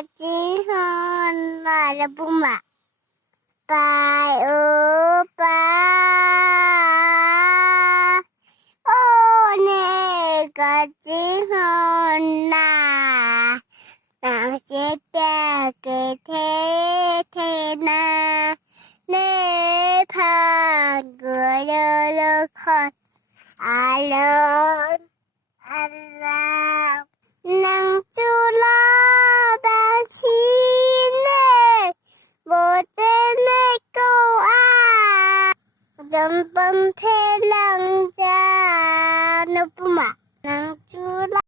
같이 말해보마. 오빠, 오늘같이 혼나. 낭집벽에 태태나 내 방구를 건 알론 알라